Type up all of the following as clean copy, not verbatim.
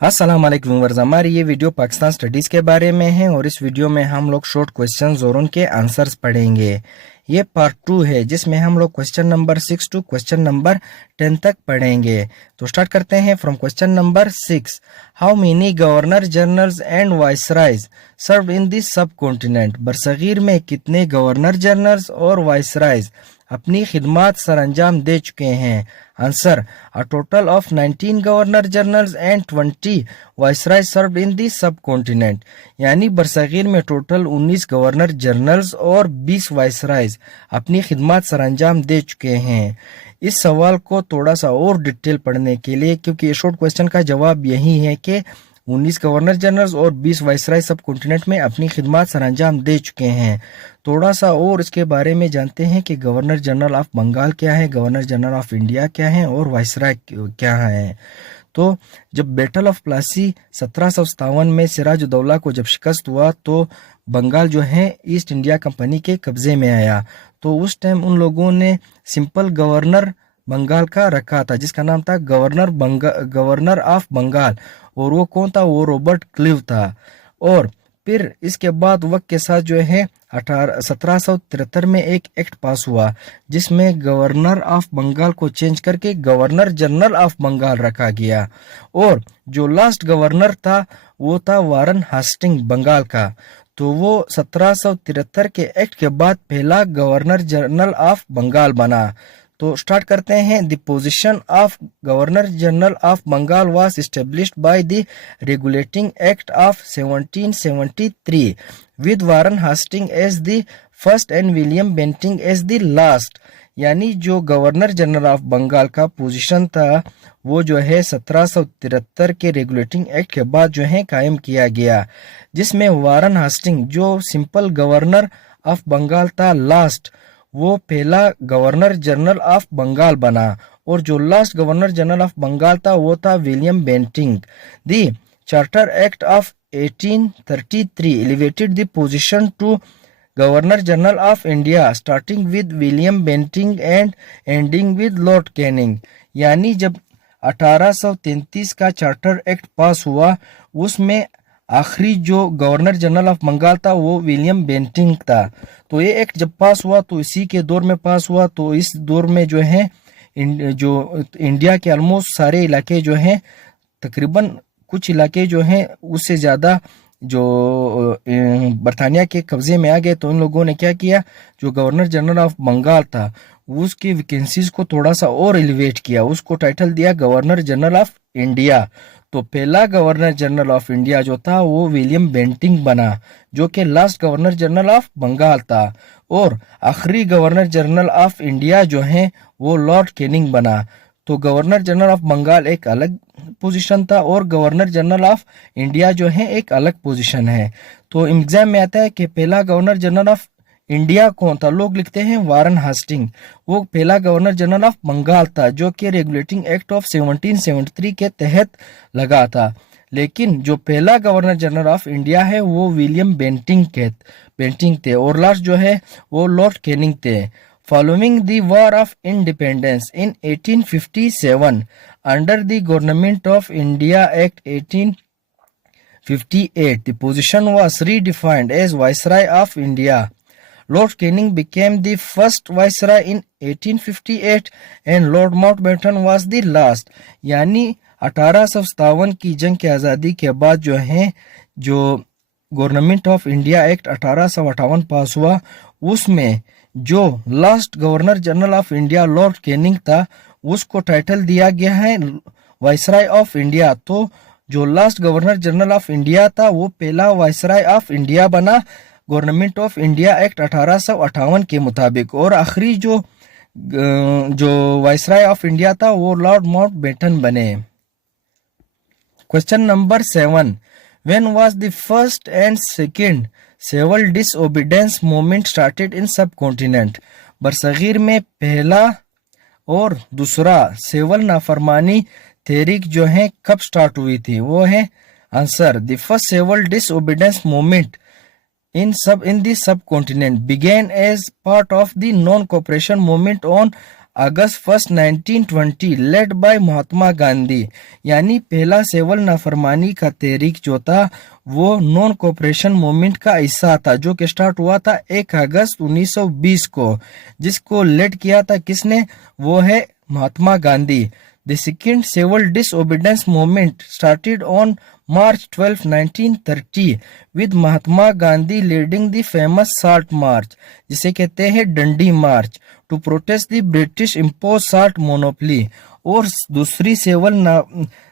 अस्सलाम वालेकुम व्यूअर्स, हमारी ये वीडियो पाकिस्तान स्टडीज़ के बारे में है और इस वीडियो में हम लोग शॉर्ट क्वेश्चंस और उनके आंसर्स पढ़ेंगे। ये पार्ट 2 है जिसमें हम लोग question number 6 to question number 10 तक पढ़ेंगे। तो स्टार्ट करते हैं from question number 6। How many governor generals and viceroys serve in this subcontinent? बरसगीर में कितने गवर्नर जनरल्स और वाइसरायज अपनी खिदमात सरअंजाम दे चुके हैं? Answer, a total of 19 governor generals and 20 viceroy served in the subcontinent. यानी बरसगीर में टोटल 19 गवर्नर जनरल्स और 20 वाइसरायज अपनी खिदमत सरअंजाम दे चुके हैं। इस सवाल को थोड़ा सा और डिटेल पढ़ने के लिए, क्योंकि ये शॉर्ट क्वेश्चन का जवाब यही है कि 19 गवर्नर जनरल्स और 20 वाइसराय सब कॉन्टिनेंट में अपनी खिदमत सरअंजाम दे चुके हैं। थोड़ा सा और इसके बारे में जानते हैं कि गवर्नर जनरल ऑफ बंगाल क्या है, गवर्नर जनरल ऑफ इंडिया क्या है और वाइसराय क्या है। तो जब बैटल ऑफ प्लासी 1757 में सिराजुद्दौला को जब शिकस्त हुआ तो बंगाल जो है ईस्ट इंडिया कंपनी के कब्जे में आया। तो उस टाइम उन लोगों ने सिंपल गवर्नर बंगाल का रखा था जिसका नाम था गवर्नर ऑफ बंगाल, और वो कौन था? वो रॉबर्ट क्लीव था। और फिर इसके बाद वक्त के साथ जो है 1773 में एक एक्ट पास हुआ जिसमें गवर्नर ऑफ बंगाल को चेंज करके गवर्नर जनरल ऑफ बंगाल रखा गया। और जो लास्ट गवर्नर था वो था वारन हास्टिंग बंगाल का। तो वो 1773 के एक्ट के बाद पहला गवर्नर जनरल ऑफ बंगाल बना। तो स्टार्ट करते हैं। The position of governor general of Bengal was established by the Regulating Act of 1773 with Warren Hasting as the first and William Bentinck as the last. यानी जो गवर्नर जनरल ऑफ बंगाल का position था वो जो है 1773 के रेगुलेटिंग एक्ट के बाद जो है कायम किया गया, जिसमें वारन हास्टिंग जो सिंपल गवर्नर ऑफ बंगाल था लास्ट, वो पहला गवर्नर जनरल ऑफ बंगाल बना। और जो last governor general of Bengal था वो था William Bentinck. The charter act of 1833 elevated the position to governor general of India starting with William Bentinck and ending with lord Canning. यानी जब 1833 का चार्टर एक्ट पास हुआ उसमें आखिरी जो गवर्नर जनरल ऑफ बंगाल था वो विलियम बेंटिंग था। तो ये एक्ट जब पास हुआ तो इसी के दौर में पास हुआ। तो इस दौर में जो है जो इंडिया के ऑलमोस्ट सारे इलाके जो हैं, तकरीबन कुछ इलाके जो हैं उससे ज़्यादा जो बरतानिया के कब्जे में आ गए। तो उन लोगों ने क्या किया, जो गवर्नर जनरल ऑफ बंगाल था उसकी वैकेंसीज को थोड़ा सा और एलिवेट किया, उसको टाइटल दिया गवर्नर जनरल ऑफ इंडिया। तो पहला गवर्नर जनरल ऑफ इंडिया जो था वो विलियम बेंटिंग बना, जो कि last governor general of Bengal था। और आखिरी गवर्नर जनरल ऑफ इंडिया जो है वो लॉर्ड कैनिंग बना। तो गवर्नर जनरल ऑफ बंगाल एक अलग पोजीशन था और गवर्नर जनरल ऑफ इंडिया जो है एक अलग पोजीशन है। तो एग्जाम में आता है कि पहला गवर्नर जनरल ऑफ इंडिया कौन था? लोग लिखते हैं वारन हास्टिंग, वो पहला गवर्नर जनरल ऑफ बंगाल था जो कि रेगुलेटिंग एक्ट ऑफ 1773 के तहत लगा था। लेकिन जो पहला गवर्नर जनरल ऑफ इंडिया है वो विलियम बेंटिंग थे और लास्ट जो है वो लॉर्ड कैनिंग थे। Following the war of independence in 1857 under the government of India act 1858 the position was redefined as viceroy of India. Lord Canning became the first viceroy in 1858 and Lord Mountbatten was the last। यानी 1857 की जंग की आज़ादी के बाद जो है जो गवर्नमेंट ऑफ इंडिया एक्ट 1858 पास हुआ उसमें जो last governor general of India Lord Canning था उसको टाइटल दिया गया है वाइसराय ऑफ इंडिया। तो जो last governor general of India था वो पहला वाइसराय ऑफ इंडिया बना गवर्नमेंट ऑफ इंडिया एक्ट 1858 के मुताबिक। और आखिरी जो वाइसराय ऑफ इंडिया था वो लॉर्ड माउंटबेटन बने। Question number 7। When was the first and second civil disobedience movement started in subcontinent? बरसगीर में पहला और दूसरा सिविल नाफरमानी तहरीक जो है कब स्टार्ट हुई थी? वो है answer, the first civil disobedience movement in the subcontinent began as part of the non-cooperation movement on August 1 1920 led by Mahatma Gandhi, यानी पहला सिविल नाफरमानी का तहरीक जो था वो नॉन कोऑपरेशन मूवमेंट का हिस्सा था, जो कि स्टार्ट हुआ था 1 अगस्त 1920 को, जिसको लेड किया था किसने, वो है Mahatma Gandhi. The second civil disobedience movement started on March 12, 1930 with Mahatma Gandhi leading the famous Salt March, जिसे कहते हैं डंडी मार्च, to protest the British imposed salt monopoly। और दूसरी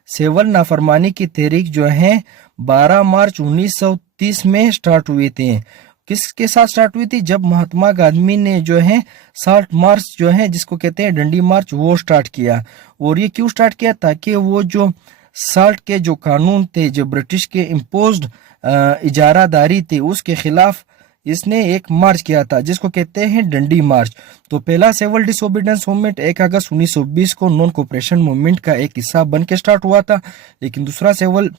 सेवल नाफरमानी की तहरीक जो है 12 मार्च 1930 में स्टार्ट हुई थी। किसके साथ स्टार्ट हुई थी, जब महात्मा गांधी ने जो है साल्ट मार्च जो है जिसको कहते हैं डंडी मार्च वो स्टार्ट किया। और ये क्यों स्टार्ट किया, ताकि वो जो साल्ट के जो कानून थे जो ब्रिटिश के इम्पोज्ड इजारादारी थी उसके खिलाफ इसने एक मार्च किया था जिसको कहते हैं डंडी मार्च। तो पहला सिविल डिसोबीडियंस मूवमेंट 1 अगस्त 1920 को नॉन कोऑपरेशन मूवमेंट का एक हिस्सा बन के स्टार्ट हुआ था, लेकिन दूसरा सिविल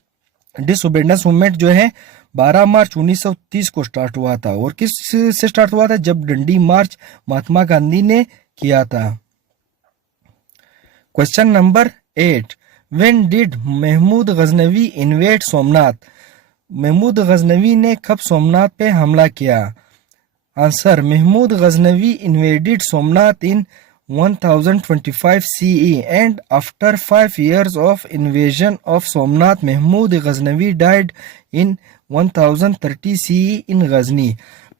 डिसोबीडियंस मूवमेंट जो है 12 मार्च 1930 को स्टार्ट हुआ था। और किस से स्टार्ट हुआ था, जब डंडी मार्च महात्मा गांधी ने किया था। Question number 8, when did Mahmud Ghaznavi invade Somnath, Mahmud Ghaznavi ने कब सोमनाथ पे हमला किया। Answer, Mahmud Ghaznavi invaded Somnath in 1025 CE and after 5 years of invasion of Somnath, Mahmud Ghaznavi died in 1030 CE in Ghazni।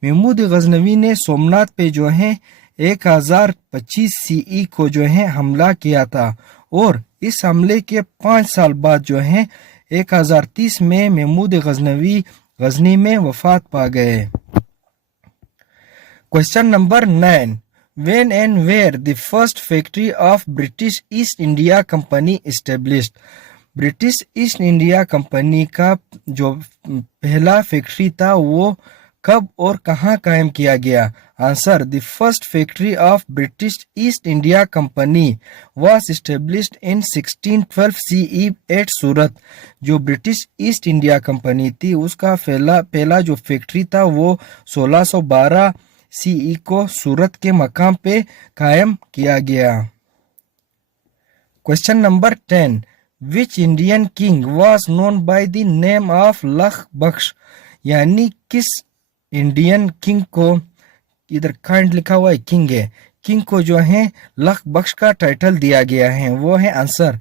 Mahmud Ghaznavi ने सोमनाथ पे जो है 1025 CE को जो है हमला किया था, और इस हमले के 5 साल बाद जो है 1030 में महमूद गजनवी गजनी में वफात पा गए। Question number 9, when and where the first factory of British East India Company established। British East India company का जो पहला फैक्ट्री था वो कब और कहां कायम किया गया। Answer, the first factory of British East India Company was established in 1612 CE at Surat. जो ब्रिटिश ईस्ट इंडिया कंपनी थी उसका पहला जो फैक्ट्री था वो 1612 CE को सूरत के मकाम पे कायम किया गया। Question number 10, which Indian king was known by the name of लख बख्श, यानी किस इंडियन किंग को, इधर काइंड लिखा हुआ है किंग है, किंग को जो है लख बख्श का टाइटल दिया गया है, वो है answer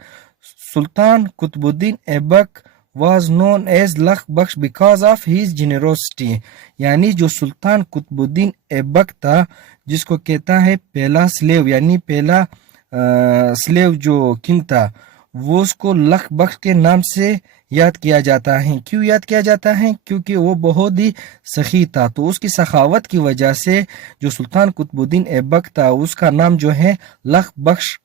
Sultan Qutbuddin Aibak was known as lakh Bakhsh because of his generosity। यानी जो सुल्तान कुतुबुद्दीन ऐबक था जिसको कहता है पहला स्लेव, यानी पहला स्लेव जो किंग था वो उसको लख बख्श के नाम से याद किया जाता है। क्यों याद किया जाता है, क्योंकि वो बहुत ही सखी था, तो उसकी सखावत की वजह से जो सुल्तान कुतुबुद्दीन ऐबक था उसका नाम जो है लख बख्श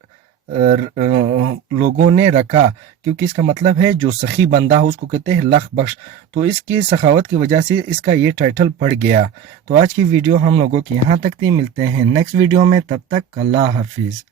लोगों ने रखा, क्योंकि इसका मतलब है जो सखी बंदा है उसको कहते हैं लख बख्श। तो इसकी सखावत की वजह से इसका ये टाइटल पड़ गया। तो आज की वीडियो हम लोगों की यहाँ तक थी, मिलते हैं नेक्स्ट वीडियो में, तब तक अल्लाह हाफिज।